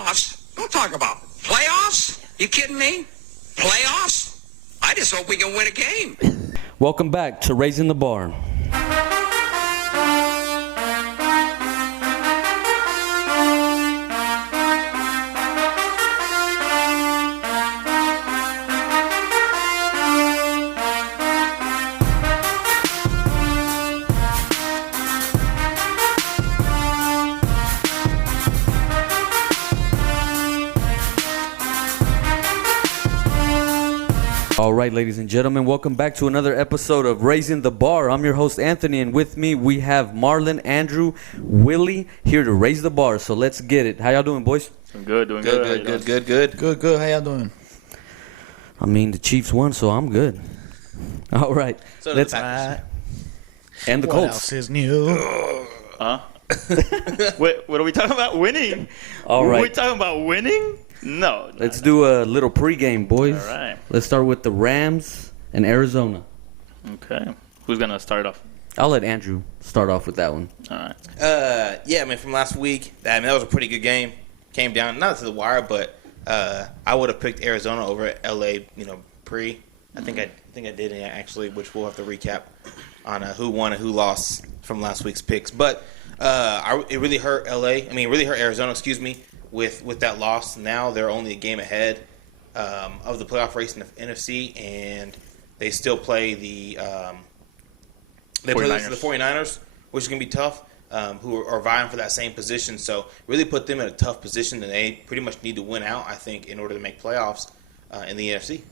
Playoffs? Don't talk about playoffs. You kidding me? Playoffs? I just hope we can win a game. Welcome back to Raising the Bar. All right, ladies and gentlemen, welcome back to another episode of Raising the Bar. I'm your host, Anthony, and with me we have Marlon, Andrew, Willie here to raise the bar. So let's get it. How y'all doing, boys? I'm good, doing Good. How y'all doing? I mean, the Chiefs won, so I'm good. All right. So let's and the what Colts. else is new? What are we talking about? Winning? All right. Are we talking about winning? No. Let's do a little pregame, boys. All right. Let's start with the Rams and Arizona. Okay. Who's going to start off? I'll let Andrew start off with that one. All right. Yeah, I mean, from last week, that was a pretty good game. Came down, not to the wire, but I would have picked Arizona over LA, pre. I think I did, actually, which we'll have to recap on who won and who lost from last week's picks. But it really hurt really hurt Arizona, with that loss. Now they're only a game ahead of the playoff race in the NFC, and they still play the 49ers, which is going to be tough, who are vying for that same position. So really put them in a tough position, and they pretty much need to win out, I think, in order to make playoffs in the NFC.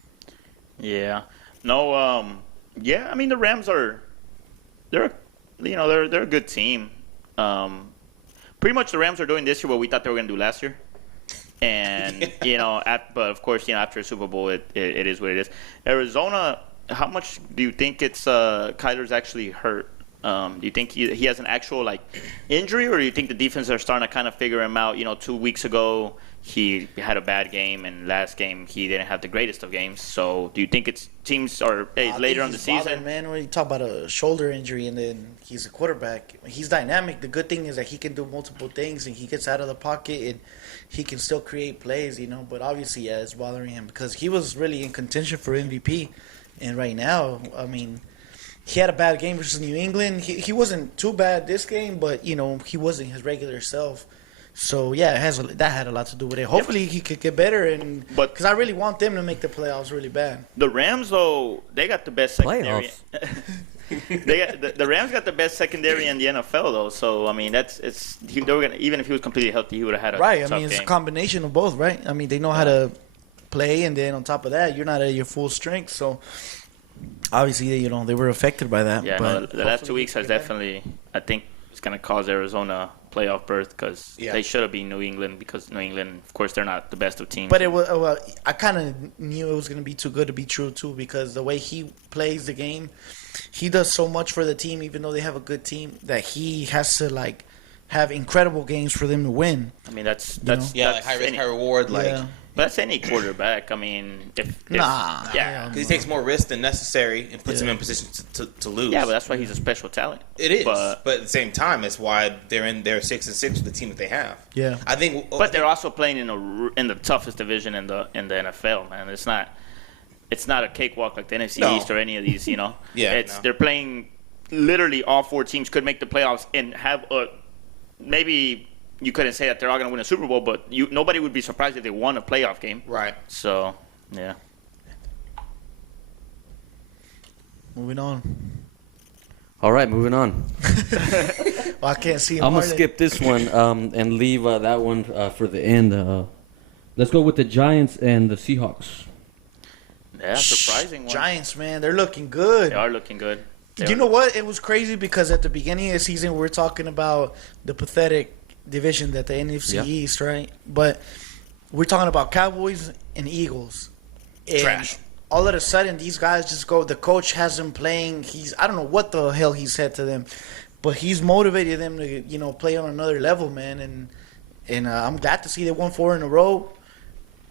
Yeah. No, I mean, the Rams they're a good team. Pretty much the Rams are doing this year what we thought they were going to do last year. And, but of course, after a Super Bowl, it is what it is. Arizona, how much do you think it's Kyler's actually hurt? Do you think he has an actual, injury, or do you think the defense are starting to kind of figure him out? 2 weeks ago, he had a bad game, and last game he didn't have the greatest of games. So do you think it's teams are later on the season? Man, when you talk about a shoulder injury and then he's a quarterback, he's dynamic. The good thing is that he can do multiple things, and he gets out of the pocket and he can still create plays, But obviously, yeah, it's bothering him because he was really in contention for MVP. And right now, I mean, he had a bad game versus New England. He wasn't too bad this game, but, he wasn't his regular self. So, yeah, that had a lot to do with it. Hopefully, he could get better, because I really want them to make the playoffs really bad. The Rams, though, they got the best secondary. The Rams got the best secondary in the NFL, though. So, I mean, even if he was completely healthy, he would have had a right. tough I mean, it's game. a combination of both, right? I mean, they know how to play, and then on top of that, you're not at your full strength. So, obviously, they were affected by that. Yeah, but the last 2 weeks has definitely, I think, it's going to cause Arizona playoff berth because they should have been New England, because New England, of course, they're not the best of teams. But I kind of knew it was going to be too good to be true, too, because the way he plays the game, he does so much for the team, even though they have a good team, that he has to, have incredible games for them to win. I mean, that's high risk, high reward, But that's any quarterback. I mean, because because he takes more risk than necessary and puts him in position to lose. Yeah, but that's why he's a special talent. It is, but at the same time, that's why they're 6-6 with the team that they have. Yeah, I think. But they're also playing in the toughest division in the NFL, man. It's not a cakewalk like the NFC East or any of these. They're playing literally all four teams could make the playoffs and have maybe. You couldn't say that they're all going to win a Super Bowl, but nobody would be surprised if they won a playoff game. Right. So, yeah. Moving on. All right, moving on. Well, I can't see him. I'm going to skip this one and leave that one for the end. Let's go with the Giants and the Seahawks. Yeah, surprising one. Giants, man, they're looking good. They are looking good. You know what? It was crazy because at the beginning of the season, we were talking about the pathetic division that the NFC East, right? But we're talking about Cowboys and Eagles. And trash. All of a sudden, these guys just go. The coach has them playing. I don't know what the hell he said to them, but he's motivated them to play on another level, man. And I'm glad to see they won 4 in a row.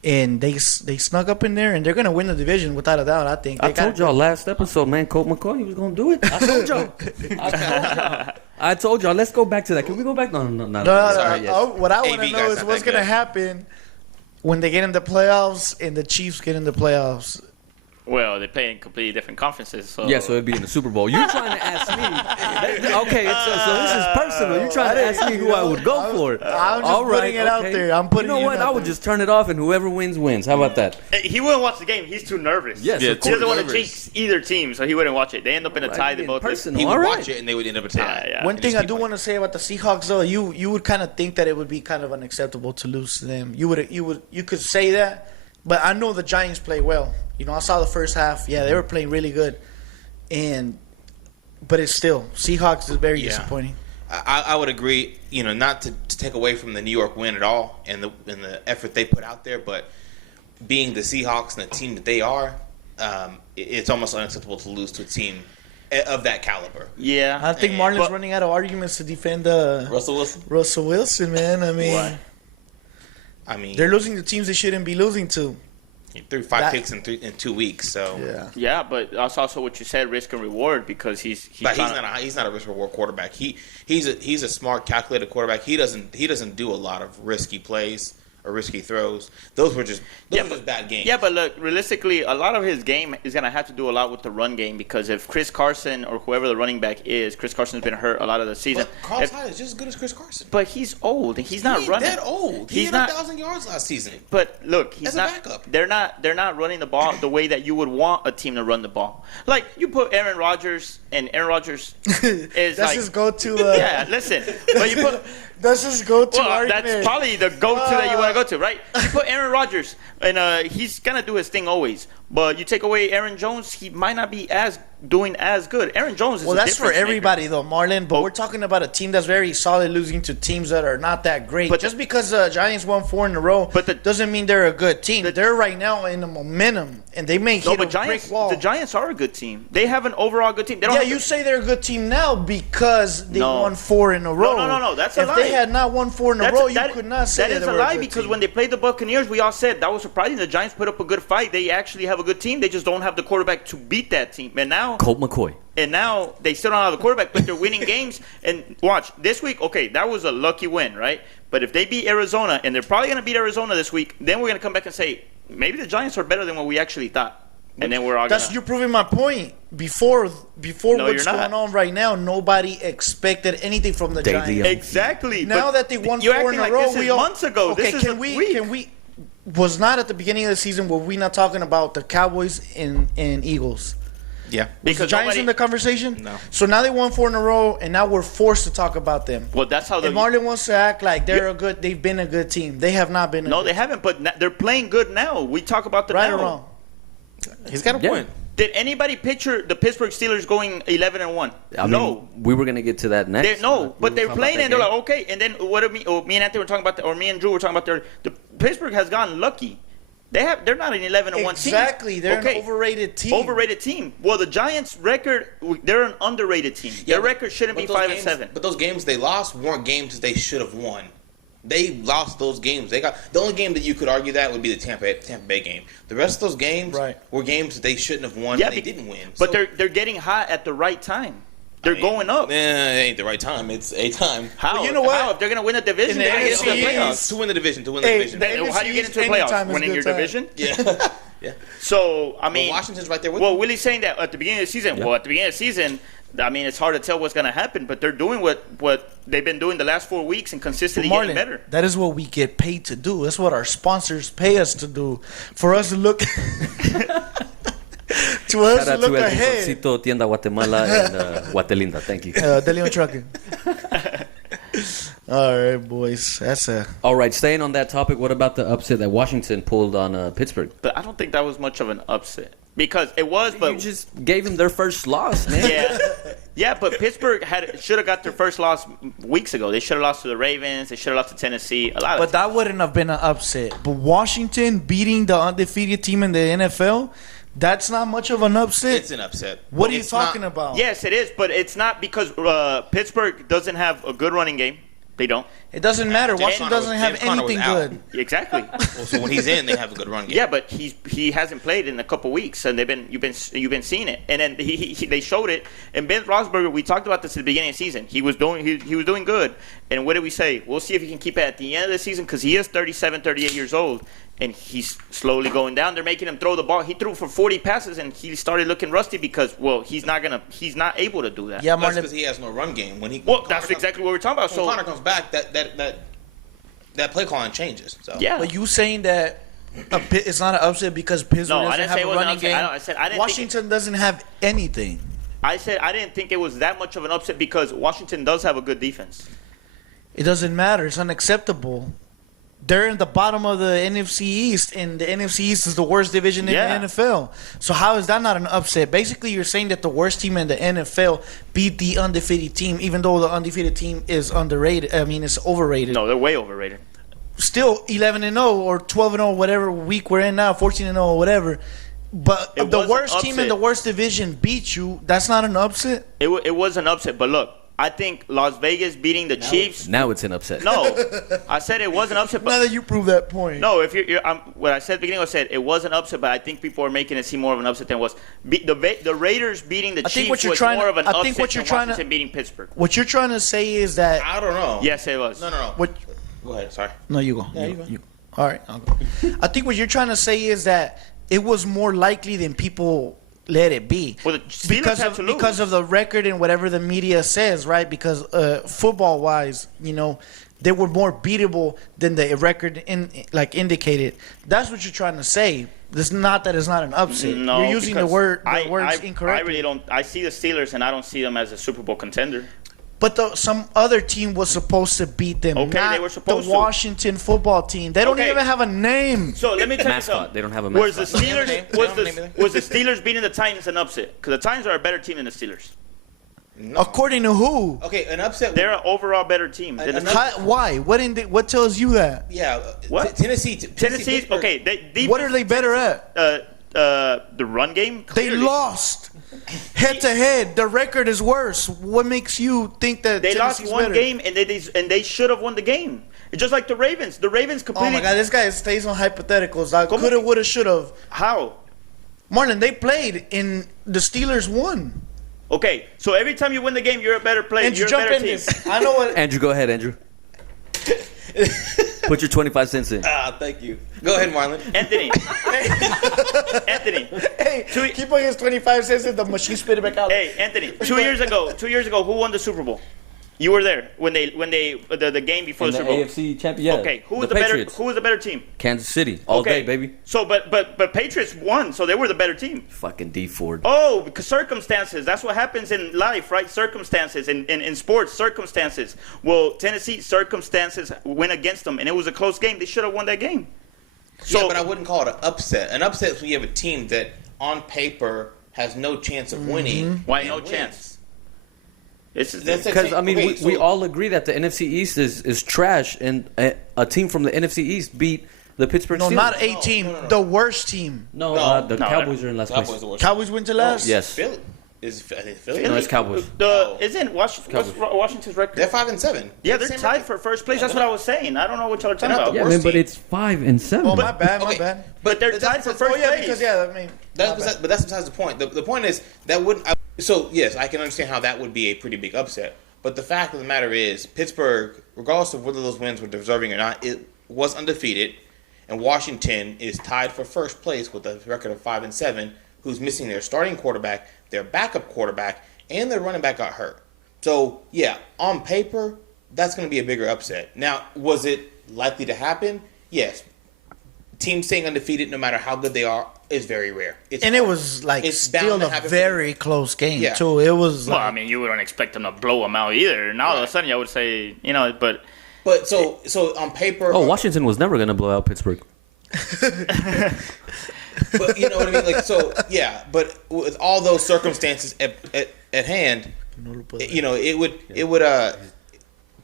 and they snuck up in there, and they're gonna win the division without a doubt. I think. I told y'all last episode, man, Colt McCoy was going to do it. I told y'all. I told y'all. Let's go back to that. Can we go back? No. What I want to AB know guy's is not what's that gonna good. happen when they get in the playoffs and the Chiefs get in the playoffs. Well, they play in completely different conferences. So Yeah, so it'd be in the Super Bowl. You're trying to ask me. Okay, so this is personal. You're trying to ask me who I would go for. I'm just putting it out there. I'm putting You know what? I would just turn it off, and whoever wins, wins. How about that? He wouldn't watch the game. He's too nervous. Yes, Yeah, of He course. doesn't want to nervous. jinx either team, so he wouldn't watch it. They end up in a tie. They both lose. Personal. He would All right. watch it, and they would end up a tie. Yeah. One And thing just I keep do playing. want to say about the Seahawks, though, you would kind of think that it would be kind of unacceptable to lose to them. You could say that, but I know the Giants play well. You know, I saw the first half. Yeah, they were playing really good, but it's still Seahawks is very disappointing. I would agree. You know, not to take away from the New York win at all, and the effort they put out there, but being the Seahawks and the team that they are, it's almost unacceptable to lose to a team of that caliber. Yeah. I think Marlon's running out of arguments to defend Russell Wilson, man. I mean, What? I mean, they're losing to teams they shouldn't be losing to. he threw 5 picks in 2 weeks, so Yeah, but that's also what you said, risk and reward, because But he's not a risk reward quarterback. He's a smart, calculated quarterback. He doesn't do a lot of risky plays or risky throws. Those were just bad games. Yeah, but look, realistically, a lot of his game is going to have to do a lot with the run game, because if Chris Carson or whoever the running back is, Chris Carson's been hurt a lot of the season. But Carl Hyde is just as good as Chris Carson. But he's old and he's not He ain't running. that old. He He's had not. 1,000 yards last season. But look, he's As a not. backup. They're not running the ball the way that you would want a team to run the ball. Like you put Aaron Rodgers, and Aaron Rodgers is That's like, his go-to. yeah. Listen, but you put. That's his go-to Well, argument. that's probably the go-to that you want to go to, right? You put Aaron Rodgers, and he's gonna do his thing always. But you take away Aaron Jones, he might not be doing as good. Aaron Jones is Well, a that's for difference maker. everybody, though, Marlon. But we're talking about a team that's very solid losing to teams that are not that great. But just because the Giants won 4 in a row doesn't mean they're a good team. They're right now in the momentum, and they may hit a brick wall. The Giants are a good team. They have an overall good team. They don't Yeah, have you say they're a good team now because they won 4 in a row. No. That's a if lie. If they had not won 4 in a row, you could not say that is they a were lie, good because team. when they played the Buccaneers, we all said that was surprising. The Giants put up a good fight. They actually have a good team. They just don't have the quarterback to beat that team. And now Colt McCoy. And now they still don't have the quarterback, but they're winning games. And watch, this week, okay, that was a lucky win, right? But if they beat Arizona, and they're probably going to beat Arizona this week, then we're going to come back and say, maybe the Giants are better than what we actually thought. And then we're all You're proving my point. Before No, what's you're not. going on right now, nobody expected anything from the Daily Giants. Exactly. Now but that they won you're 4 in acting a like row, this is months ago. Okay, This is can a we? week. Can we? Was not at the beginning of the season. Were we not talking about the Cowboys and Eagles? Yeah. Was the Because Giants nobody- in the conversation? No. So now they won 4 in a row, and now we're forced to talk about them. Well, that's how And Marlon wants to act like they've been a good team. They have not been. No, they haven't, but they're playing good now. We talk about the Right now. or wrong? He's got a Yeah. point. Did anybody picture the Pittsburgh Steelers going 11-1? I mean, No. we were gonna get to that next. But they're We'll talk playing about and they're that like, okay. And then me and Anthony were talking about, or me and Drew were talking about the Pittsburgh has gotten lucky. They're not an 11-1 team. Exactly, they're an overrated team. Overrated team. Well, the Giants' record, they're an underrated team. Their record shouldn't be But those 5-7. But those games they lost weren't games they should have won. They lost those games. They got the only game that you could argue that would be the Tampa Bay game. The rest of those games were games that they shouldn't have won. Yeah, and they didn't win. But So, they're getting hot at the right time. They're going up. It ain't the right time. It's a time. How? But you know what? How? If they're going to win the division, In the they're going to get into the NFC playoffs. To win the division. To win Hey, the division. Then how do you get into the Anytime playoffs? is Winning good your time. division? Yeah. Yeah. So, I mean, Washington's right there with Well, them. Willie's saying that at the beginning of the season. Yeah. Well, at the beginning of the season, I mean, it's hard to tell what's going to happen, but they're doing what they've been doing the last 4 weeks and consistently getting better. That is what we get paid to do. That's what our sponsors pay us to do. For us to look, to us Shout to out look to El ahead. Buzoncito, Tienda Guatemala, and Guatelinda. Thank you. De Leon Trucking. All right, boys. That's a. All right, staying on that topic, what about the upset that Washington pulled on Pittsburgh? But I don't think that was much of an upset because it was. But You just gave them their first loss, man. yeah. But Pittsburgh should have got their first loss weeks ago. They should have lost to the Ravens. They should have lost to Tennessee. A lot. But that wouldn't have been an upset. But Washington beating the undefeated team in the NFL, that's not much of an upset. It's an upset. What are you It's talking not- about? Yes, it is, but it's not because Pittsburgh doesn't have a good running game. They don't. It doesn't matter. James Washington Conner doesn't have James Conner was anything out. good. Exactly. Well, so when he's in, they have a good run game. Yeah, but he hasn't played in a couple weeks, and you've been seeing it, and then they showed it. And Ben Roethlisberger, we talked about this at the beginning of the season. He was doing good, and what did we say? We'll see if he can keep it at the end of the season because he is 37, 38 years old, and he's slowly going down. They're making him throw the ball. He threw for 40 passes, and he started looking rusty because he's not able to do that. Yeah, That's Marlon. because he has no run game. That's exactly what we're talking about. When So Connor comes back, that play calling changes. So yeah. But you saying that it's not an upset because Pittsburgh No, I doesn't didn't have say it a was an running upset. game? I said I didn't think Washington doesn't have anything. I said I didn't think it was that much of an upset because Washington does have a good defense. It doesn't matter. It's unacceptable. They're in the bottom of the NFC East, and the NFC East is the worst division in Yeah. the NFL. So how is that not an upset? Basically, you're saying that the worst team in the NFL beat the undefeated team, even though the undefeated team is underrated. I mean, it's overrated. No, they're way overrated. Still 11-0 or 12-0, whatever week we're in now, 14-0 or whatever. But It the was an worst team in upset. the worst division beat you. That's not an upset. It was an upset, but look, I think Las Vegas beating the Chiefs. Now it's an upset. No, I said it was an upset, Now but that you prove that point. no. If you're what I said at the beginning, I said it was an upset, but I think people are making it seem more of an upset than it was. The Raiders beating the I think Chiefs what you're was trying more to- of an I upset think what you're than trying to- Washington beating Pittsburgh. What you're trying to say is that I don't know. Yes, it was. No. what. Go ahead. Sorry. No, you go. Yeah, you go. All right, I'll go. I think what you're trying to say is that it was more likely than people let it be. Well, the Steelers had to lose. Because of the record and whatever the media says, right? Because football wise, they were more beatable than the record indicated. That's what you're trying to say. It's not that it's not an upset. No, You're using the because words I incorrectly. really don't. I see the Steelers, and I don't see them as a Super Bowl contender. But some other team was supposed to beat them. Okay, not they were supposed the to. Washington football team. They don't Okay. even have a name. So let me tell you Mascot. something. They don't have a Was the mascot. Steelers They don't have a name. was the Steelers beating the Titans an upset? Because the Titans are a better team than the Steelers. No. According to who? Okay, an upset. They're an overall better team. than the Another- Steelers. Why? What tells you that? Yeah. What? Tennessee. Tennessee. Pittsburgh. Okay, What are they better at? the run game. They Clearly. lost head to head. The record is worse. What makes you think that They lost Tennessee's one better? game, and they should have won the game. It's just like the Ravens. The Ravens Oh completely. my God, this guy stays on hypotheticals. Like Como- coulda, woulda, shoulda. How? Marlon, they played and the Steelers won. Okay, so every time you win the game, you're a better player. And You're a jump better in team. this. I know what. Andrew, go ahead, Andrew. Put your 25 cents in. Thank you. Go ahead, Marlon. Anthony. Anthony. Hey, keep on his 25 cents in the machine. Spit it back out. Hey, Anthony. 2 years ago, who won the Super Bowl? You were there when the game before In the the Super Bowl. AFC champion. Yeah. Okay, who was the the Patriots? better? Who was the better team? Kansas City, all Okay, day, baby. So, but Patriots won, so they were the better team. Fucking D Ford. Oh, because circumstances. That's what happens in life, right? Circumstances. In sports, circumstances. Well, Tennessee, circumstances went against them, and it was a close game. They should have won that game. So, Yeah, but I wouldn't call it an upset. An upset is when you have a team that, on paper, has no chance of winning. why and no wins. chance? It's That's like Because saying- I mean, okay, we so- all agree that the NFC East is trash, and a team from the NFC East beat the Pittsburgh No, Steelers. not a team. no. The worst team. No, No. the No, Cowboys are in last Cowboys place. are the worst. Cowboys went to last. Yes. Philly. Is Philly? No, it's Cowboys. Isn't Washington's record? They're 5-7. Yeah, they're Same tied record. for first place. That's what I was saying. I don't know what y'all are talking They're not about. the Yeah, worst man, but team. it's 5 and 7. Oh, my bad, my Okay, bad. But they're that's- tied for that's- first Oh, yeah, place. because, yeah, I mean. But that's besides the point. The point is that wouldn't. So yes, I can understand how that would be a pretty big upset. But the fact of the matter is, Pittsburgh, regardless of whether those wins were deserving or not, it was undefeated, and Washington is tied for first place with a record of 5-7. Who's missing their starting quarterback, their backup quarterback, and their running back got hurt. So yeah, on paper, that's going to be a bigger upset. Now, was it likely to happen? Yes. Teams staying undefeated, no matter how good they are, is very rare. And it was like It's bound still to a happen. very close game Yeah. too. It was Well, like, I mean, you wouldn't expect them to blow them out either. Now, all of a sudden, I would say, but But so on paper, Oh, Washington was never going to blow out Pittsburgh. but you know what I mean. Like so, yeah. But with all those circumstances at hand, it would.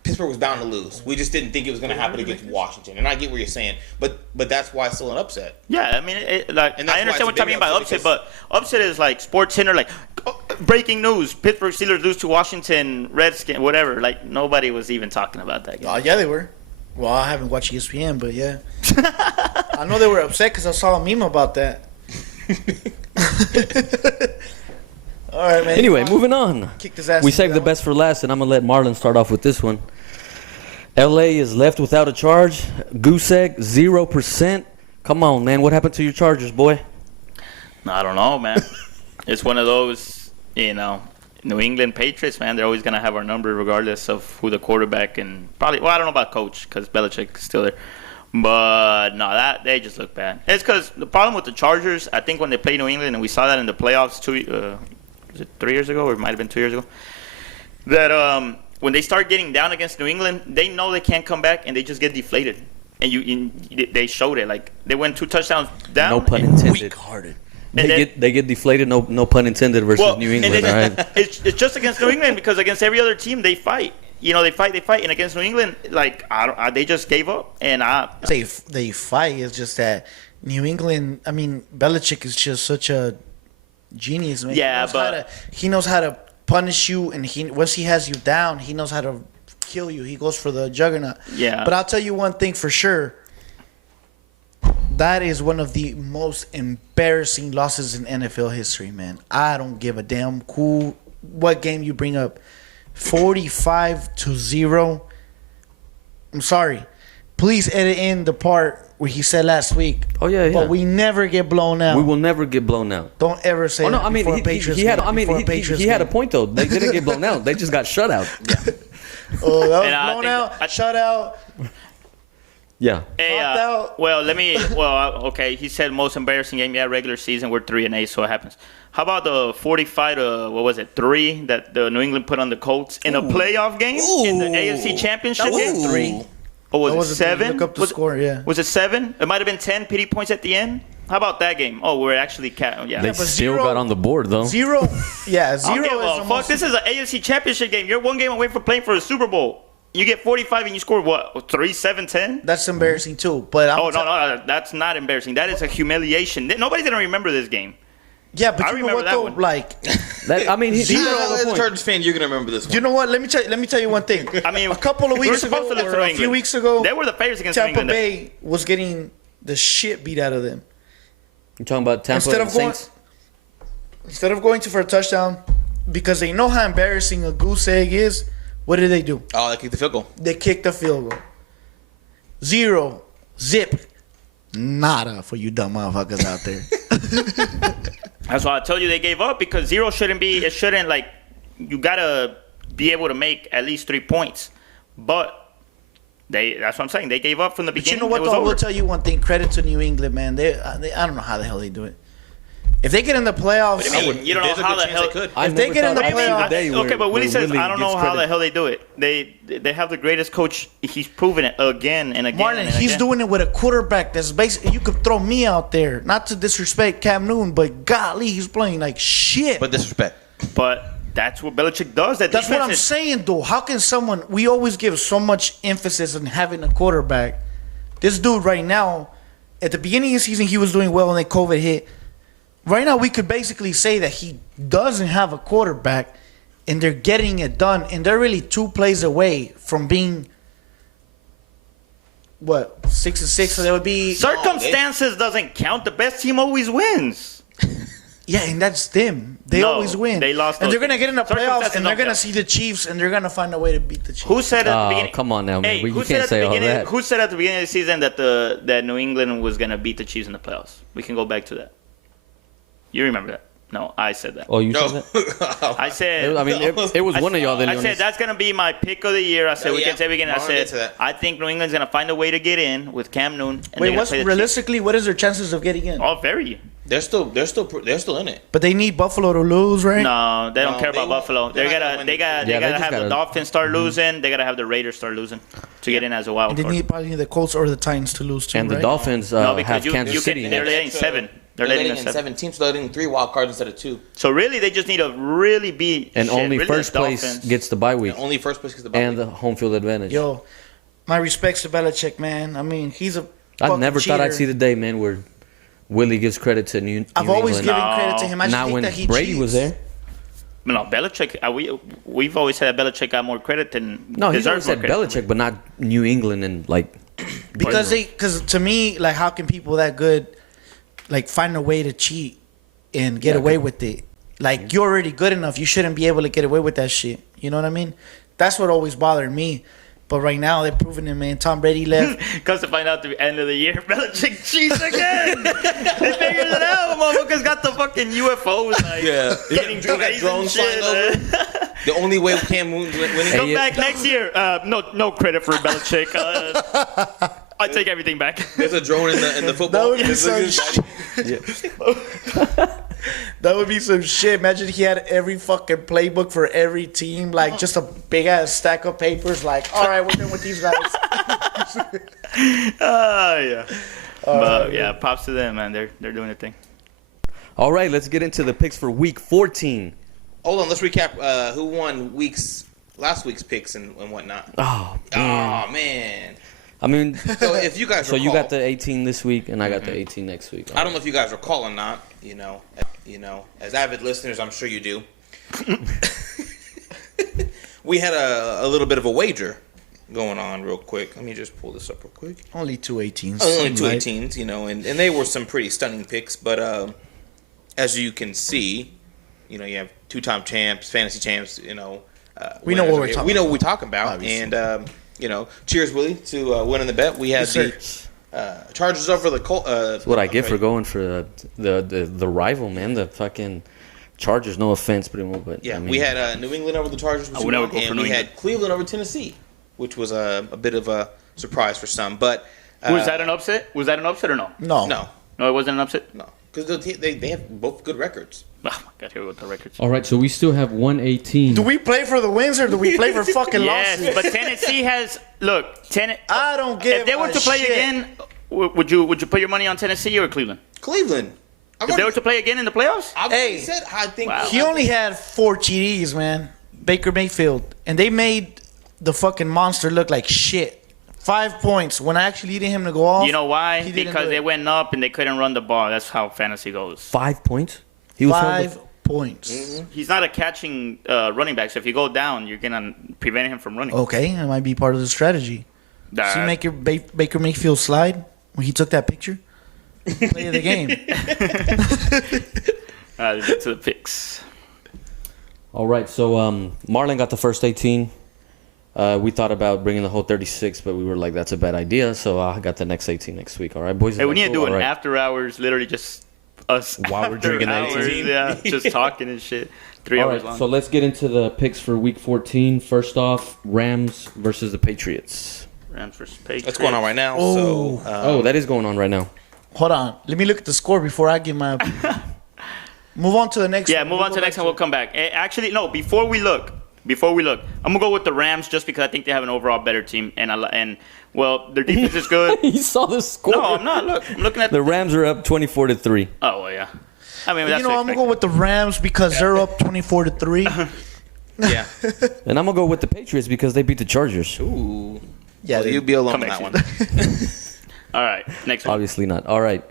Pittsburgh was bound to lose. We just didn't think it was going to happen against Washington. And I get what you're saying, but that's why it's still an upset. yeah, I mean, And that's I why understand it's a what you're talking big about upset upset, but upset is like Sports Center, like, breaking news: Pittsburgh Steelers lose to Washington Redskins. Whatever. Like nobody was even talking about that game. Oh, yeah, they were. Well, I haven't watched ESPN, but yeah. I know they were upset because I saw a meme about that. All right, man. Anyway, moving on. Kicked his ass We into saved that the one. best for last, and I'm going to let Marlon start off with this one. LA is left without a charge. Goose egg, 0%. Come on, man. What happened to your Chargers, boy? I don't know, man. It's one of those, New England Patriots, man. They're always going to have our number regardless of who the quarterback and probably, I don't know about coach because Belichick is still there. But, no, they just look bad. It's because the problem with the Chargers, I think when they played New England, and we saw that in the playoffs was it 3 years ago or it might have been 2 years ago, that when they start getting down against New England, they know they can't come back and they just get deflated. And they showed it. Like, they went 2 touchdowns down. No pun intended. Weak-hearted. They get deflated, no pun intended, versus New England, all right? It's just against New England because against every other team, they fight. They fight. And against New England, like, they just gave up. And They fight. It's just that New England, I mean, Belichick is just such a genius, man. Yeah, he knows how to punish you, and once he has you down, he knows how to kill you. He goes for the juggernaut. Yeah. But I'll tell you one thing for sure. That is one of the most embarrassing losses in NFL history, man. I don't give a damn what game you bring up. 45-0. I'm sorry. Please edit in the part where he said last week. Oh, yeah. But we never get blown out. We will never get blown out. Don't ever say that. I mean, before a Patriots he had game. a point, though. They didn't get blown out. They just got shut out. Oh, that was And I blown think- out, shut out. Yeah. Hey, Popped out. okay. He said most embarrassing game. Yeah, regular season. We're 3-8, so it happens. How about the 45-3 that the New England put on the Colts in a playoff game in the AFC Championship That game? was 3. Or was That it was a 7? Look up the score, yeah. Was it 7? It might have been 10 pity points at the end. How about that game? Oh, we're actually They but still 0 got on the board, though. 0. Yeah, 0 Okay, is well, the fuck. most. This is an AFC Championship game. You're one game away from playing for the Super Bowl. You get 45 and you score what? 3, 7, 10? That's embarrassing too. But Oh, no, that's not embarrassing. That is a humiliation. Nobody's going to remember this game. Yeah, but I you know remember what that though? one. Like, He As got on the a point. Chargers fan, you're gonna remember this one. you know what? Let me tell you one thing. I mean, a couple of we were weeks ago, supposed to look or through a few England. weeks ago, They were the favorites against New Tampa England. Bay was getting the shit beat out of them. You talking about Tampa and Saints? Instead of going for a touchdown, because they know how embarrassing a goose egg is, what do? They kicked the field goal. They kicked the field goal. 0, zip, nada for you dumb motherfuckers out there. That's why I told you they gave up because 0 shouldn't be. It shouldn't, like, you gotta be able to make at least 3 points. But that's what I'm saying. They gave up from the But beginning. you know what? It was Though, I over. will tell you one thing. Credit to New England, man. They I don't know how the hell they do it. If they get in the playoffs, I mean, you don't know how the hell. could. I If they never get in thought the I'd see playoffs- day Okay, where- but Willie where says Willie I don't know gets how credit. the hell they do it. They have the greatest coach. He's proven it again and again. Marlon, and he's again. doing it with a quarterback that's basically. You could throw me out there, not to disrespect Cam Newton, but golly, he's playing like shit. But disrespect. But that's what Belichick does. That's what I'm saying, though. How can someone? We always give so much emphasis on having a quarterback. This dude right now, at the beginning of the season, he was doing well, and then COVID hit. Right now, we could basically say that he doesn't have a quarterback, and they're getting it done, and they're really 2 plays away from being 6-6. So that would be Circumstances doesn't count. The best team always wins. yeah, and that's them. They No, always win. they lost and those they're gonna get in the games. playoffs, Circumstances and they're don't gonna count. see the Chiefs, and they're gonna find a way to beat the Chiefs. Who said at the Oh, beginning? come on now, man. Hey, You who can't said at say the all beginning? that. Who said at the beginning of the season that that New England was gonna beat the Chiefs in the playoffs? We can go back to that. You remember that? No, I said that. Oh, you No. said that? I said. I mean, it was one of y'all that I said that's gonna be my pick of the year. I said Oh, we yeah. can say we can. I Marlon did say said that. I think New England's gonna find a way to get in with Cam Newton. And they're Wait, gonna what's play the realistically? What is their chances of getting in? Chiefs. Oh, very. They're still in it. But they need Buffalo to lose, right? No, they don't No, care they about won't. Buffalo. They're not gonna win. They Yeah, they gotta just have the gotta- Dolphins start losing. They gotta have the Raiders start losing to get in as a wild And they card. need probably the Colts or the Titans to lose too, And the right? Dolphins No, have because Kansas you City. can, they're letting 7. They're They're letting letting us in 7. 7 teams, so they're letting 3 wild cards instead of 2. So really, they just need to really be. And shit, only really first the place Dolphins. gets the bye week. Only first place gets the bye And week. the home field advantage. Yo, my respects to Belichick, man. I mean, he's a I fucking never thought I'd cheater. see the day, man, where Willie gives credit to New I've always England. given credit to him. I just Not think when that he Brady cheats. was there. No, Belichick. We've always said that Belichick got more credit than No, he's always deserves more said credit. Belichick, but not New England and like. Because to me, like, how can people that good, like, find a way to cheat and get away with it? Like, you're already good enough. You shouldn't be able to get away with that shit. You know what I mean? That's what always bothered me. But right now, they're proving it, man. Tom Brady left. Comes to find out at the end of the year, Belichick cheats again. They figured it out. Motherfuckers got the fucking UFOs. Like, getting drones shit. flying over. The only way we can win. Come back next year. No credit for Belichick. I take everything back. There's a drone in the football. That would be some That would be some shit. Imagine he had every fucking playbook for every team, like just a big ass stack of papers. Like, all right, we're done with these guys. Yeah. But yeah, props to them, man. They're doing a thing. All right, let's get into the picks for Week 14. Hold on, let's recap who won last week's picks and whatnot. Oh man. I mean, So if you guys so you recall- got the 18 this week, and I got the 18 next week. I don't know if you guys recall or not. As avid listeners, I'm sure you do. We had a little bit of a wager going on real quick. Let me just pull this up real quick. Only two 18s. Only two 18s, and they were some pretty stunning picks. But as you can see, you have two-time champs, fantasy champs. We know winners what we're are here. talking We know what we're talking about. Obviously. And cheers, Willie, to winning the bet. We had Yes, the Chargers over the Colts. That's what I get for going for the rival, man. The fucking Chargers. No offense, Primo, but Yeah, I mean, we had New England over the Chargers, which I would we never won, go for and New we England. had Cleveland over Tennessee, which was a bit of a surprise for some. But Was that an upset? Was that an upset or no? No. no, No, it wasn't an upset. no, because they have both good records. Oh my god, here we go with the records. All right, so we still have 118. Do we play for the wins or do we play for fucking Yes, losses? but Tennessee has I don't give If they were a to play shit. again, would you put your money on Tennessee or Cleveland? Cleveland. If they were to play again in the playoffs? Hey. Said I think Wow. He only had 4 TDs, man. Baker Mayfield. And they made the fucking monster look like shit. 5 points. When I actually needed him to go off. You know why? he didn't Because do they it. went up and they couldn't run the ball. That's how fantasy goes. 5 points. He was held 5 points. He's not a catching running back, so if you go down, you're gonna prevent him from running. Okay, that might be part of the strategy. That- See Baker Mayfield slide when he took that picture? Play of the game. to the picks. All right, so Marlon got the first 18. We thought about bringing the whole 36, but we were like, that's a bad idea. So I got the next 18 next week. All right, boys. Hey, we need to do All an right. after hours, literally just us While we're after drinking the hours, 18. yeah, just talking and shit. 3 All hours right, long. so let's get into the picks for Week 14. First off, Rams versus the Patriots. Rams versus Patriots. That's going on right now. Oh. Oh, that is going on right now. Hold on. Let me look at the score before I give my opinion. Move on to the next Yeah, one. move on to the next one. We'll come back. Actually, no. Before we look, I'm gonna go with the Rams just because I think they have an overall better team, and well, their defense is good. You saw the score. No, I'm not. Look, I'm looking at The Rams are up 24-3. Oh well, yeah. I mean, that's You know, I'm going to go with the Rams because they're up 24-3. Yeah. And I'm going to go with the Patriots because they beat the Chargers. Ooh. Yeah, Well, they- you'll be alone on that Connection. one. All right, next one. Obviously not. All right.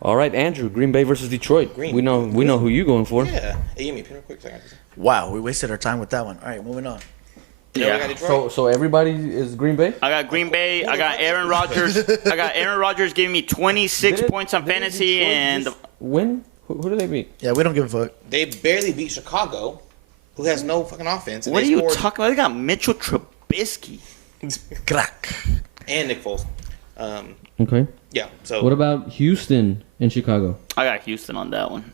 All right, Andrew, Green Bay versus Detroit. Green. We know who you going for. Yeah. Hey, give me a pen real quick. So I got this. Wow, we wasted our time with that one. All right, moving on. Yeah. Yeah. So everybody is Green Bay? I got Green Bay. I got Aaron Rodgers. I got Aaron Rodgers giving me 26 points on fantasy, and Win? Who do they beat? Yeah, we don't give a fuck. They barely beat Chicago, who has no fucking offense. And what are they you scored- talking about? They got Mitchell Trubisky. Crack. And Nick Foles. Okay. Yeah. So What about Houston and Chicago? I got Houston on that one.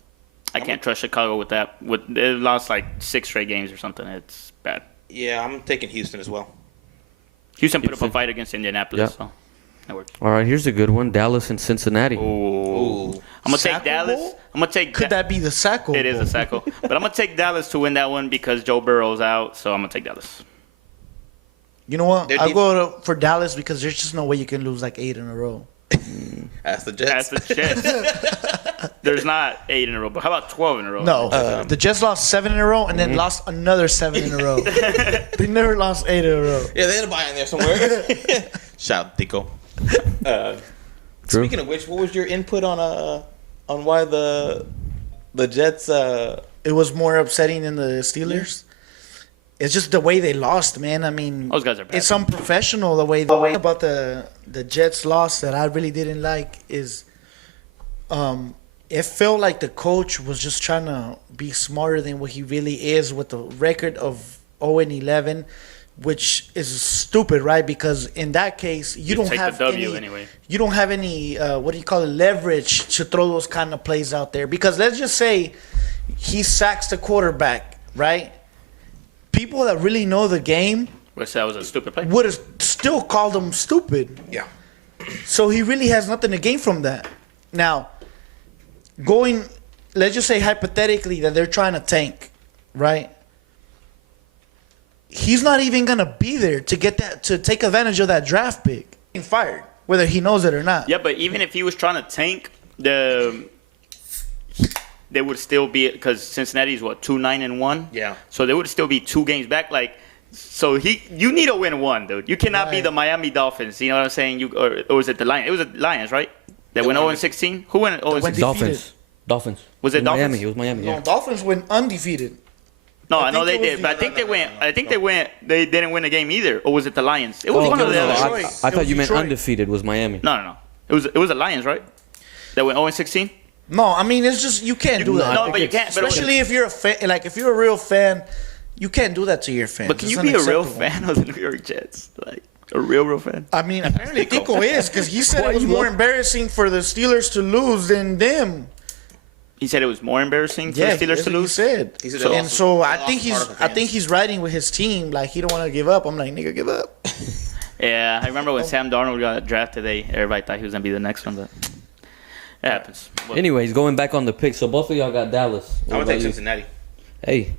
I can't trust Chicago with that. They lost like 6 straight games or something. It's bad. yeah, I'm taking Houston as well. Houston put up a Houston. fight against Indianapolis, Yeah. so that worked. All right, here's a good one. Dallas and Cincinnati. Ooh. I'm gonna take Sackle Dallas. Bowl? I'm gonna take. Could that be the Sacco? It is a sackle, but I'm gonna take Dallas to win that one because Joe Burrow's out, so I'm gonna take Dallas. You know what? Their I'll def- go for Dallas because there's just no way you can lose like 8 in a row. That's the Jets. That's the Jets. There's not 8 in a row, but how about 12 in a row? No, the Jets lost 7 in a row and then lost another 7 in a row. They never lost 8 in a row. Yeah, they had a buy in there somewhere. Shout out, Tico. True. Speaking of which, what was your input on why the Jets it was more upsetting than the Steelers. It's just the way they lost, man. I mean, Those guys are bad. it's unprofessional the way about the Jets loss that I really didn't like is it felt like the coach was just trying to be smarter than what he really is with the record of 0-11, which is stupid, right? Because in that case, you don't take have the W any, anyway. you don't have any what do you call it, leverage to throw those kind of plays out there. Because let's just say he sacks the quarterback, right? People that really know the game Which that was a stupid play. would have still called him stupid. Yeah. So he really has nothing to gain from that. Now, let's just say hypothetically that they're trying to tank, right? He's not even gonna be there to take advantage of that draft pick. He's fired, whether he knows it or not. Yeah, but even if he was trying to tank, they would still be, because Cincinnati's 2-9-1. Yeah. So they would still be 2 games back. You need to win one, dude. You cannot be Right. the Miami Dolphins. You know what I'm saying? Or was it the Lions? It was the Lions, right? That went 0-16. Who went 0-16? Dolphins. Dolphins. Was it Miami? Dolphins? It was Miami. No, Yeah. Dolphins went undefeated. No, I I know think they it was did, but I the- think they went. I think they went. They didn't win the game either, or was it the Lions? It was one of the no, other. Detroit. I It thought was you meant Detroit. undefeated was Miami. No. It was the Lions, right? That went 0-16. No, I mean it's just you can't do that. No, but you can't. But Especially if you're a fan, like if you're a real fan, you can't do that to your fans. But can It's you be a real unacceptable. fan of the New York Jets? Like a real fan? I mean, apparently Kiko is because he said Why it was you more love- embarrassing for the Steelers to lose than them. He said it was more embarrassing for Yeah, the Steelers that's to what he lose. said. He said So, they and lost- so they I lost think part of the I fans. think he's riding with his team. Like he don't want to give up. I'm like, nigga, give up. Yeah, I remember when Sam Darnold got drafted. Everybody thought he was gonna be the next one, but it happens. Well, Anyways, going back on the pick. So both of y'all got Dallas. What I'm gonna about take you? Cincinnati. Hey,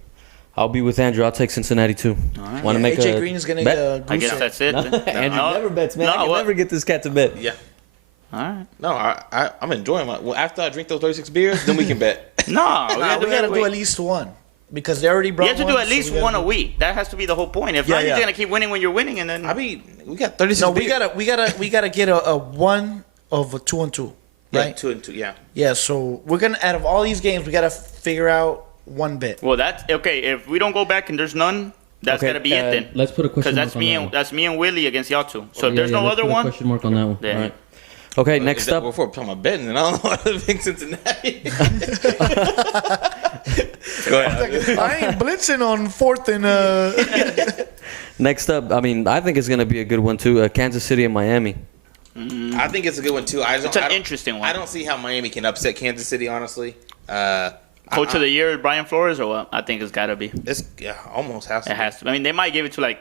I'll be with Andrew. I'll take Cincinnati too. right. Want to make AJ a Green is gonna bet? get a I guess goose egg. that's it. No, then. Andrew No. never bets, man. No, I can what? never get this cat to bet. Yeah. All right. No, I'm enjoying my. Well, after I drink those 36 beers, then we can bet. No, Nah, we gotta do at least one because they already brought. You have to do one, at so least we gotta one do- a week. That has to be the whole point. If Yeah, not, you're yeah. gonna keep winning when you're winning, and then I mean, we got 36. No, beers. we gotta get a one of a 2-2, Yeah, right? 2-2. Yeah. Yeah, so we're gonna out of all these games, we gotta figure out one bet. well, that's okay. If we don't go back and there's none, that's Okay, gotta be it then. Let's put a question Because mark on that one. that's me and Willie against y'all two. So if Yeah, there's yeah, no let's other put a one, question mark on that one. then All right. Okay, If next that- up. Before I'm talking about betting, and I don't know how to pick Cincinnati. Go ahead. I ain't blitzing on fourth and Next up, I mean, I think it's gonna be a good one too. Kansas City and Miami. I think it's a good one too. It's an interesting one. I don't see how Miami can upset Kansas City. Honestly, Coach of the year is Brian Flores or what? I think it's gotta be. it's almost has to. It has to. I mean, they might give it to like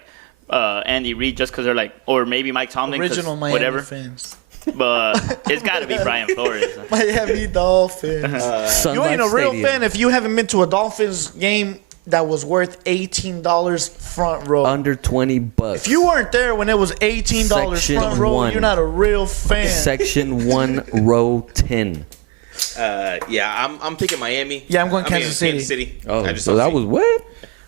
Andy Reid just because they're like, or maybe Mike Tomlin. 'cause original Miami whatever. fans. But it's gotta be Brian Flores. Miami Dolphins. Sun You ain't a Life real Stadium. fan if you haven't been to a Dolphins game that was worth $18 front row. Under $20. If you weren't there when it was $18 Section front row, 1. you're not a real fan. Section 1, row 10. Yeah, I'm thinking Miami. Yeah, I'm going I mean, Kansas City. Kansas City. Oh, I just so don't that see- was what?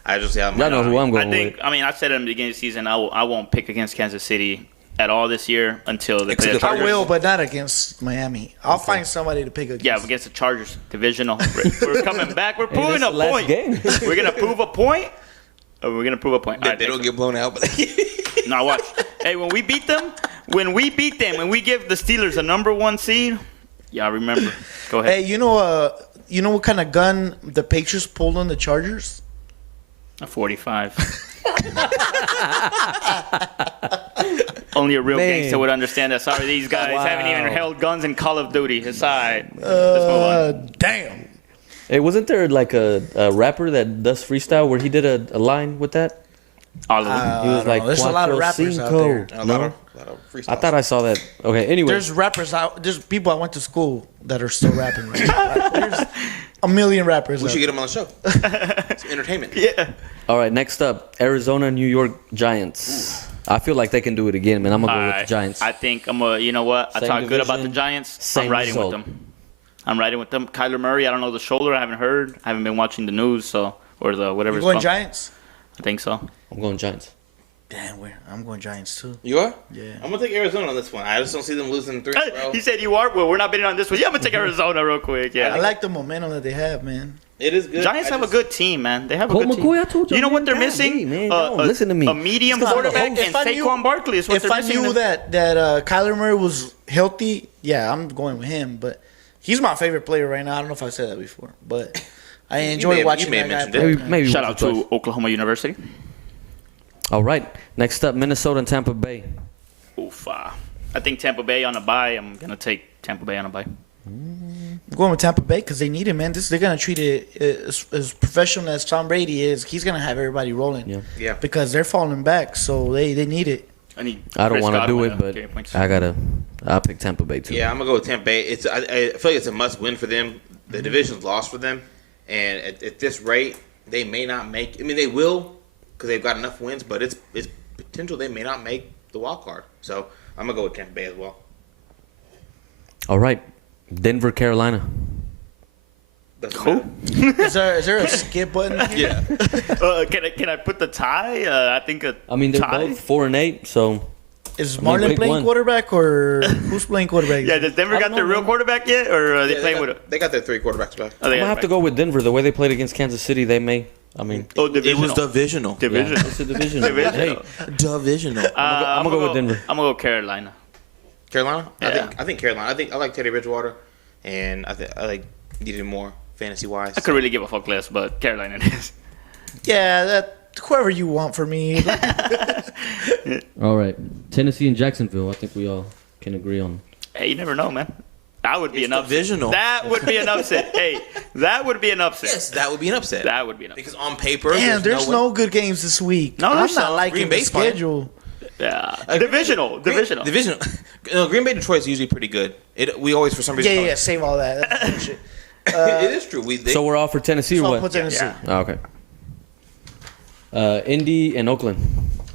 I just yeah. Y'all know who I'm going I think. with. I mean, I said at the beginning of the season, I won't pick against Kansas City at all this year until they play the Except I Chargers. will, but not against Miami. I'll find somebody to pick against. Yeah, against the Chargers divisional. We're coming back. We're proving that's a the last point. game. We're gonna prove a point. We're gonna prove a point. All right, They don't next get blown out, but one. Now watch. Hey, when we beat them, when we give the Steelers a number 1 seed. Yeah, remember. Go ahead. Hey, you know what kind of gun the Patriots pulled on the Chargers? A 45. Only a real Man. gangster would understand that. Sorry, these guys haven't even Wow. held guns in Call of Duty. It's all right. Let's move on. Damn. Hey, wasn't there like a rapper that does freestyle where he did a line with that? All of them. He was don't like, know. There's a lot of "Cuatro rappers out cinco." there. a No? lot of freestyles. I thought I saw that. Okay, anyway. There's rappers out. There's people I went to school that are still rapping. Right now. There's a million rappers. we out should get them on the show. It's entertainment. Yeah. All right, next up, Arizona, New York Giants. I feel like they can do it again, man. I'm going to go with the Giants. I think I'm a. You know what? I Same talk good about the division, Giants. same I'm riding result. with them. I'm riding with them. Kyler Murray. I don't know the shoulder. I haven't heard. I haven't been watching the news. So or the whatever. You it's going called. Giants? I think so. I'm going Giants. Damn, I'm going Giants too. You are? Yeah. I'm gonna take Arizona on this one. I just don't see them losing 3 in a row. He said you are. Well, we're not betting on this one. Yeah, I'm gonna take Arizona real quick. Yeah. I like the momentum that they have, man. It is good. Giants have a good team, man. They have a Colt good McCoy, team. I told you. You know what they're God, missing? man, don't listen to me. A medium This guy's quarterback the and host. If I knew- Saquon Barkley is what If they're I missing. knew that Kyler Murray was healthy, yeah, I'm going with him. But he's my favorite player right now. I don't know if I said that before, but I enjoy watching that guy play. Maybe Shout once out or to twice. Oklahoma University. All right. Next up, Minnesota and Tampa Bay. Oof. I think Tampa Bay on a bye. I'm gonna take Tampa Bay on a bye. I'm going with Tampa Bay because they need it, man. They're gonna treat it as professional as Tom Brady is. He's gonna have everybody rolling. Yeah. Yeah. Because they're falling back, so they need it. I need. I don't Chris want to do Godwin it, to but carry points. I'll pick Tampa Bay too. Yeah, I'm gonna go with Tampa Bay. I feel like it's a must win for them. The division's lost for them, and at this rate, they may not make. I mean, they will because they've got enough wins, but it's potential they may not make the wild card. So I'm gonna go with Tampa Bay as well. All right. Denver, Carolina. Doesn't Who? matter. Is there a skip button here? Yeah. Can I put the tie? I think a I mean, they're tie. both 4-8, so Is mean, Marlon pick playing one. quarterback or who's playing quarterback? Yeah, does Denver I got don't their know, real man. quarterback yet, or are they Yeah, playing with? they got their 3 quarterbacks back. Oh, I'm gonna have to go with Denver. The way they played against Kansas City, they may. I mean, Oh, divisional. divisional. yeah, Divisional. it's a division. Divisional. Hey, Divisional. I'm gonna go with Denver. I'm gonna go Carolina. Carolina? Yeah. I think Carolina. I like Teddy Bridgewater, and I like needed more fantasy wise. I could really give a fuck less, but Carolina it is. Yeah, that whoever you want for me. All right. Tennessee and Jacksonville. I think we all can agree on. Hey, you never know, man. That would be It's an upset. divisional. That would be an upset. Hey, that would be an upset. Yes, that would be an upset. That would be an upset. Because on paper, Damn, there's one- no good games this week. No, I'm there's not some. liking Green the Bay's fine. schedule. Yeah. Green- Divisional. Divisional. No, Green Bay Detroit is usually pretty good. We always for some reason. Yeah, save all that. That's bullshit. it is true. So we're all for Tennessee So or I'll what? put Tennessee. Yeah. Oh, okay. Indy and Oakland.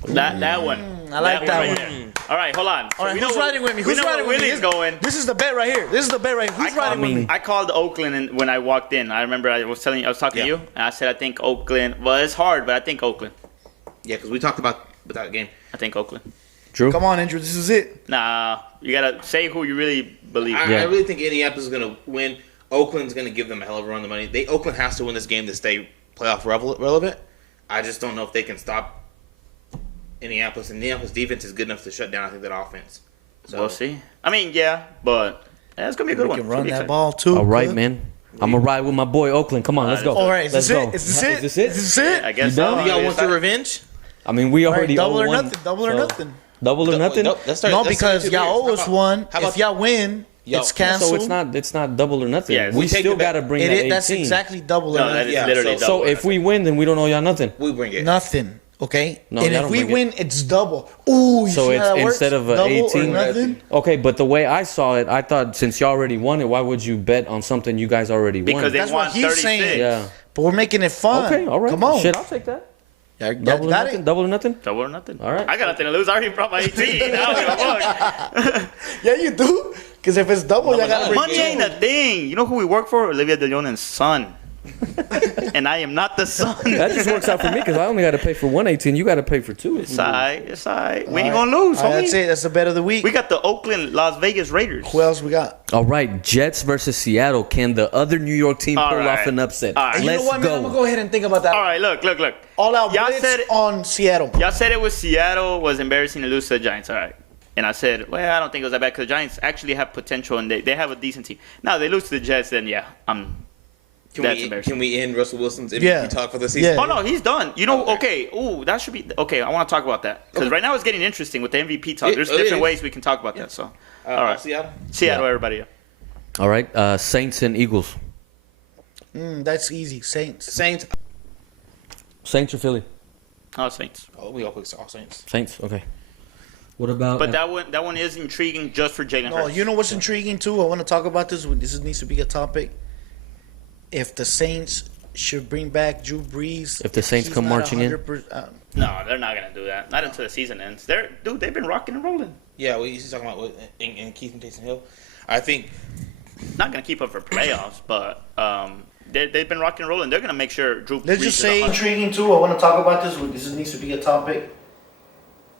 That one. I like that right one. there. All right, hold on. All right, we know who's what- riding with me? We Who's know riding where with me? Willie's going. This is the bet right here. This is the bet right here. Who's riding with me? I called Oakland when I walked in. I remember I was talking to Yeah. you, and I said I think Oakland. Well, it's hard, but I think Oakland. Yeah, because we talked about that game. I think Oakland. Drew? Come on, Andrew. This is it. Nah, you gotta say who you really believe. I Yeah. really think Indianapolis is going to win. Oakland's going to give them a hell of a run of the money. Oakland has to win this game to stay playoff relevant. I just don't know if they can stop Indianapolis. And Indianapolis defense is good enough to shut down, I think, that offense. So, We'll see. I mean, yeah, but it's gonna be a good We one. can It's gonna run be that exciting. ball too. All right, Good. man. I'm going to ride with my boy Oakland. Come on, let's go. All right, is Let's this go. it? Is this it? Is this it? Is this it? I guess You so. done? you got It's want your not- revenge? I mean, we All right, already double owe or one, nothing. Double or so- nothing. Double or nothing? Nope, let's start. No, let's because start y'all owe How us about- one. how about- If y'all win, Yo, it's so canceled. So it's not double or nothing. Yeah, we we take still it back. got to bring that 18. That's exactly double or No, that nothing. is Yeah, literally so- double. So if we win, then we don't owe y'all nothing. We bring it. Nothing. Okay. No, and y'all if don't we bring it. win, it's double. Ooh, you So see it's how that works? instead of a double 18. or nothing. Okay, but the way I saw it, I thought since y'all already won it, why would you bet on something you guys already won? Because they That's won what he's 36. saying. Yeah. But we're making it fun. Okay, all right. Come on. Shit, I'll take that. Yeah, Double or got nothing? it. Double or nothing? Double or nothing. All right. I got nothing to lose. I already brought my 18. I don't give a fuck. Yeah, you do. Because if it's double, you gotta bring Money it. ain't a thing. You know who we work for? Olivia De Leon's son. And I am not the son. That just works out for me because I only got to pay for 118. You got to pay for 2. It's alright. It's alright. We ain't All gonna right. lose, All right, homie. that's it. That's the bet of the week. We got the Oakland Las Vegas Raiders. Who else we got? All right, Jets versus Seattle. Can the other New York team All pull right. off an upset? All right. You Let's know what, man? I'm go. gonna go ahead and think about that. All right, look. All out Y'all blitz said it- on Seattle. Y'all said it was Seattle was embarrassing to lose to the Giants. All right. And I said, well, I don't think it was that bad because the Giants actually have potential and they have a decent team. Now, they lose to the Jets, then yeah, that's embarrassing. Can we end Russell Wilson's MVP Yeah. talk for the season? Yeah. Oh, no, he's done. You know, Okay. okay. Ooh, that should be. Okay, I want to talk about that. Because right now it's getting interesting with the MVP talk. It- There's it different is. ways we can talk about that. So, all right. Seattle? Seattle, Yeah. everybody. Yeah. All right, Saints and Eagles. That's easy. Saints. Saints. Saints or Philly? Oh, Saints. Oh, we all pick all Saints. Saints, okay. What about? But that one is intriguing just for Jalen No, Hurts. you know what's intriguing too? I want to talk about this. This needs to be a topic. If the Saints should bring back Drew Brees, If the Saints he's come not marching in? 100%, No, they're not gonna do that. Not until the season ends. They've been rocking and rolling. Yeah, he's talking about in Keith and Taysom Hill. I think Not gonna keep up for playoffs, but they've been rocking and rolling. They're gonna make sure Drew. let's Brees just is say 100. intriguing too. I want to talk about this. This needs to be a topic.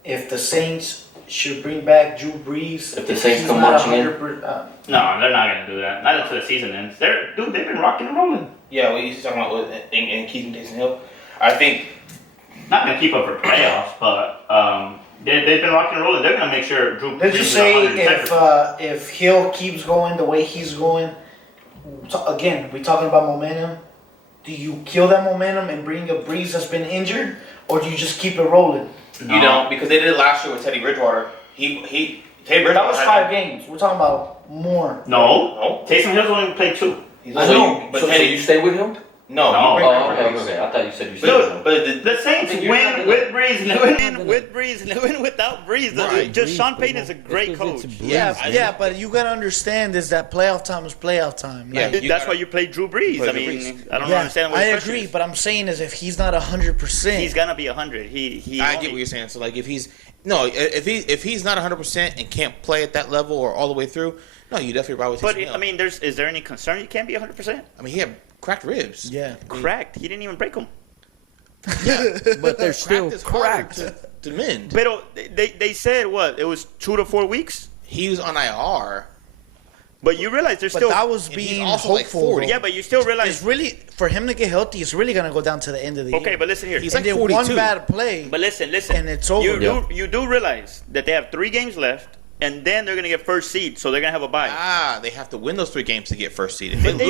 If the Saints should bring back Drew Brees, If the Saints he's come not marching in? 100%, No, they're not gonna do that. Not until the season ends. They've been rocking and rolling. Yeah, what you talking about in keeping Taysom Hill? I think Not going to keep up for playoffs, but they've been rocking and rolling. They're going to make sure Drew. Let's Brees just is say 110%. if Hill keeps going the way he's going, again, we're talking about momentum. Do you kill that momentum and bring a Breeze that's been injured, or do you just keep it rolling? you don't, because they did it last year with Teddy Bridgewater. Teddy Bridgewater. That was 5 games. We're talking about more. No. Taysom Hill's only played 2. I know. But So Teddy, you stay with him? no. No. you bring Oh, Brees. okay. I thought you said you stayed with him. But The Saints you're not win gonna- with Breeze, win with Breeze, win without Breeze. Right. Just Sean Payton is a great coach. Yeah, but you gotta understand is that playoff time is playoff time. Yeah, Like, you That's gotta- why you play Drew Brees. Play I Drew mean, Brees. I don't yeah, understand what I the question agree, is. but I'm saying is if he's not 100%, He's gonna be 100. He I only- get what you're saying. So like if he's not 100% and can't play at that level or all the way through, no, you definitely ride with But Taysom Hill. I mean, is there any concern he can't be 100%? I mean, he had cracked ribs. yeah. Cracked. He didn't even break them. But they're still Cracked is harder cracked. to mend. But they said what? It was 2 to 4 weeks. He was on IR. But you realize there's But still. that was and he's being also, like, hopeful. 40. Yeah, but you still It's realize. really for him to get healthy. It's really gonna go down to the end of the Okay, year. but listen here. He's and like then 42. one bad play. But listen. And it's over. You do realize that they have 3 games left, and then they're gonna get first seed, so they're gonna have a bye. They have to win those 3 games to get first seed. But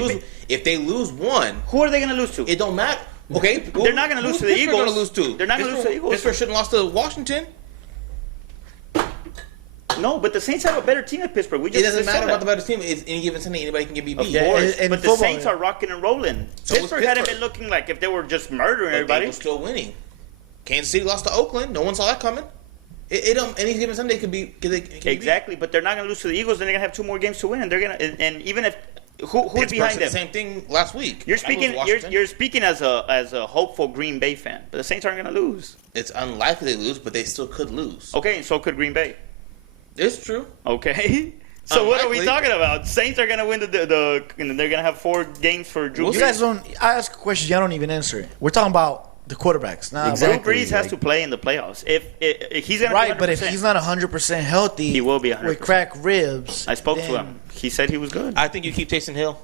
If they lose one, Who are they gonna lose to? it don't matter. Okay, They're not gonna lose to the Pittsburgh Eagles. Gonna lose to? They're not gonna lose to the Eagles. Pittsburgh shouldn't lost to Washington. No, but the Saints have a better team than Pittsburgh. We It just doesn't said matter that. about the better team. It's any given Sunday, anybody can get beat. Of Yeah, course, in but the football, Saints yeah. are rocking and rolling. So is Pittsburgh hadn't Pittsburgh. been looking like if they were just murdering But everybody. they were still winning. Kansas City lost to Oakland. No one saw that coming. It any given Sunday could be. Can be Exactly, but they're not going to lose to the Eagles. Then they're going to have 2 more games to win, and they're going to. And even if who's Pittsburgh behind said them? the same thing last week. You're Bengals, speaking. Washington. You're speaking as a hopeful Green Bay fan, but the Saints aren't going to lose. It's unlikely they lose, but they still could lose. Okay, and so could Green Bay. It's true. Okay. So what are we Unlikely. talking about? Saints are going to win and they're going to have 4 games for Drew You Brees. guys don't. I ask a question. Y'all don't even answer it. We're talking about the quarterbacks. Nah, Exactly. Drew Brees has like- to play in the playoffs. If he's going to Right, be 100%, but if he's not 100% healthy, He will be 100%. with cracked ribs. I spoke to then- him. He said he was good. I think you keep Taysom Hill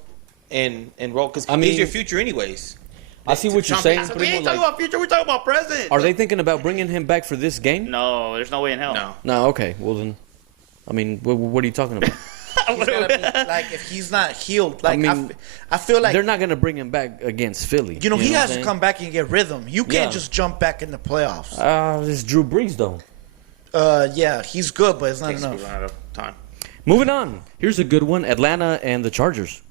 and roll because I mean- he's your future anyways. I see what you're Sean saying. Payton- We ain't talking about future. We're talking about present. Are they thinking about bringing him back for this game? No, there's no way in hell. No. No, okay. Well then, I mean, what are you talking about? He's gotta be, like if he's not healed, like mean, I feel like They're not gonna bring him back against Philly. he know has what I'm to saying? come back and get rhythm. You can't Yeah. just jump back in the playoffs. It's Drew Brees though. Yeah, he's good, but it's not Takes enough. people out of time. Moving on. Here's a good one: Atlanta and the Chargers.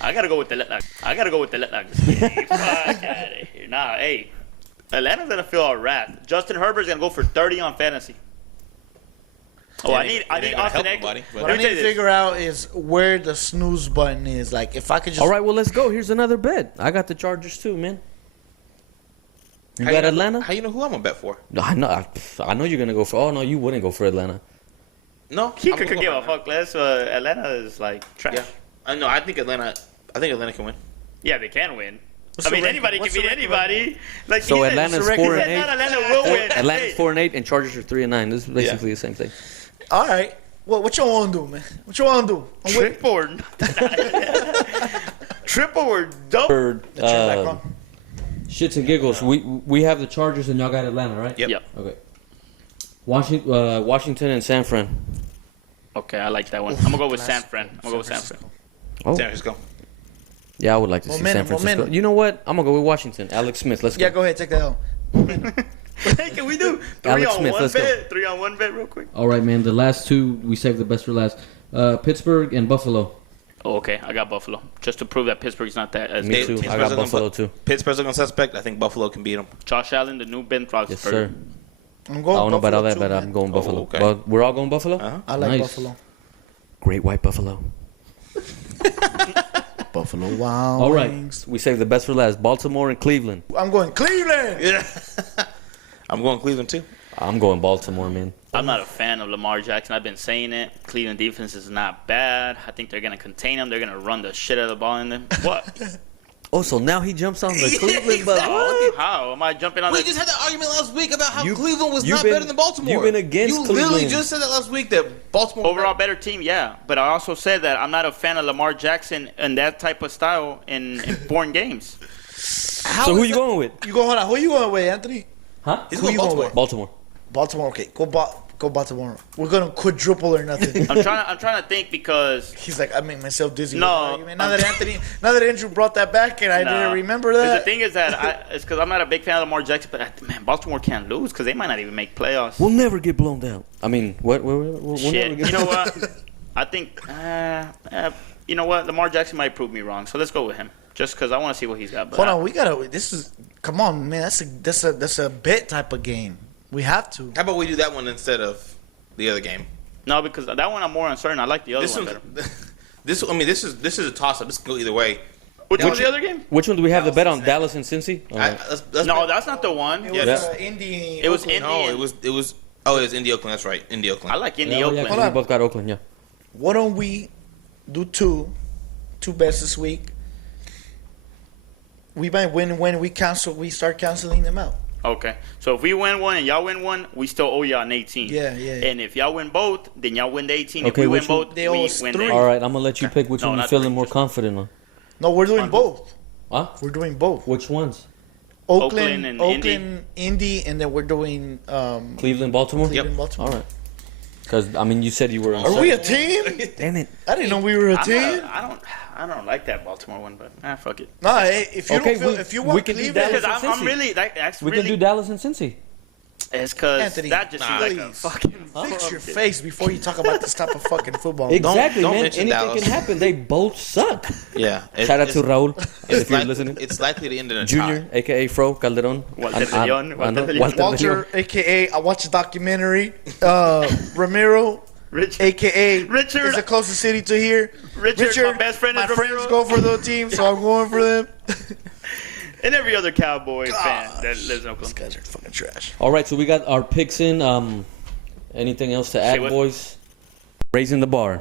I gotta go with the Letlags. Fuck outta here. Nah, hey, Atlanta's gonna feel our wrath. Justin Herbert's gonna go for 30 on fantasy. Oh, I need gonna Austin help Eckler. nobody, but- What I Let me need tell to you figure out is where the snooze button is. Like if I could just. All right, well let's go. Here's another bet. I got the Chargers too, man. You got Atlanta? How you know who I'm gonna bet for? No, I know you're gonna go for. Oh no, you wouldn't go for Atlanta. No, He I'm could gonna give go a for fuck less. Atlanta is like trash. Yeah, I know. I think Atlanta can win. Yeah, they can win. What's I the mean, ranking? anybody can What's the beat ranking anybody. Like So he said- Atlanta's he 4 he and said not 8. Atlanta will win. Atlanta's Hey, 4 and 8, and Chargers are 3 and 9. This is basically the same thing. All right. What you want to do, man? What you want to do? I'm with triple or triple or double. For, the turn back on. Shits and giggles. We have the Chargers and y'all got Atlanta, right? Yep. Yep. Okay. Washington and San Fran. Okay, I like that one. I'm gonna go with San Fran. I'm gonna go with San Fran. Oh, San Francisco. yeah, I would like to see Momentum, San Francisco. momentum. You know what? I'm gonna go with Washington. Alex Smith. Let's go. Yeah, go ahead. Take that L. Hey, can we do 3 Alex on Smith, 1 let's go. bet? 3 on 1 bet, real quick. All right, man. The last 2 we saved the best for last. Pittsburgh and Buffalo. Oh, okay, I got Buffalo just to prove that Pittsburgh's not that as Me good. too. Pittsburgh's I got looking Buffalo fu- too. Pittsburgh's looking suspect. I think Buffalo can beat them. Josh Allen, the new Ben Roethlisberger. Yes, sir. I'm I going. don't know about all that, too, but man. I'm going Buffalo. okay. But we're all going Buffalo. Uh-huh. I like Nice. Buffalo. Great White Buffalo. Buffalo Wild All right. Wings. We saved the best for last. Baltimore and Cleveland. I'm going Cleveland. Yeah. I'm going Cleveland too. I'm going Baltimore, man. I'm not a fan of Lamar Jackson. I've been saying it. Cleveland defense is not bad. I think they're going to contain him. They're going to run the shit out of the ball in them. What? Oh, so now he jumps on the Cleveland bus. What? How am I jumping on? We the... just had that argument last week about how You- Cleveland was you've not been- better than Baltimore. you've been against You literally Cleveland. just said that last week that Baltimore was Overall better. better team, yeah. But I also said that I'm not a fan of Lamar Jackson and that type of style in foreign games. How So who is you that- going with? You go hold on. Who you going with, Anthony? Huh? He's Who going you going Baltimore. with? Baltimore. Baltimore. Okay, go Baltimore. We're gonna quadruple or nothing. I'm trying to think because He's like, I make myself dizzy. No, with that argument. Now that Andrew brought that back, and I didn't remember 'Cause that. the thing is that it's because I'm not a big fan of Lamar Jackson, but man, Baltimore can't lose because they might not even make playoffs. We'll never get blown down. I mean, we'll Shit, never get you know what? I think you know what? Lamar Jackson might prove me wrong, so let's go with him just because I want to see what he's got. But Hold on, we gotta. This is. Come on, man. That's a bet type of game. We have to. How about we do that one instead of the other game? No, because that one I'm more uncertain. I like the other This one one, better. this is a toss up. This can go either way. Which one's the other game? Which one do we have the bet on? Dallas and Cincy? All right. Let's No, bet- that's not the one. It Yeah, was that's- Indy. It was Oakland. Indy. No, it was. Oh, it was Indy Oakland. That's right, Indy Oakland. I like Indy Yeah, oh, yeah, Oakland. 'cause Hold we on. both got Oakland, yeah. Why don't we do two bets this week? We might win when we start canceling them out. Okay, so if we win one and y'all win one, we still owe y'all an 18. Yeah, yeah, yeah. And if y'all win both, then y'all win the 18. Okay, if we win which one- both, They we owe win us the 3. 18. All right, I'm going to let you pick which No, one you not feeling three, more just- confident on. No, we're doing both. Huh? We're doing both. Which ones? Oakland and Indy, and then we're doing Cleveland, Baltimore? Cleveland, Baltimore. All right. Because, I mean, you said you were on Are we a team? Damn it. I didn't know we were a team. I don't like that Baltimore one, but fuck it. No, hey, if you Okay, don't feel, we- if you we want can do Cleveland, Dallas Because and I'm Cincy. really that's We really can do Dallas and Cincy. it's because Anthony, that just seems like a please. fucking fix your face before you talk about this type of fucking football. Exactly, don't man. mention Anything Dallas. can happen. They both suck. Yeah. Shout out to Raul, It's if you're like- listening. It's likely to end in a Junior, tie. a.k.a. Fro Calderon. Walter de Leon, Walter de Leon. Walter, aka I watched a documentary. Ramiro, Rich, aka Richard. is the closest city to here. Richard, my best friend my is Ramiro. friends go for the team, so I'm going for them. and every other Cowboy fan that lives in These Oakland. guys are fucking trash. All right, so we got our picks in. Anything else to add, what- boys? Raising the bar.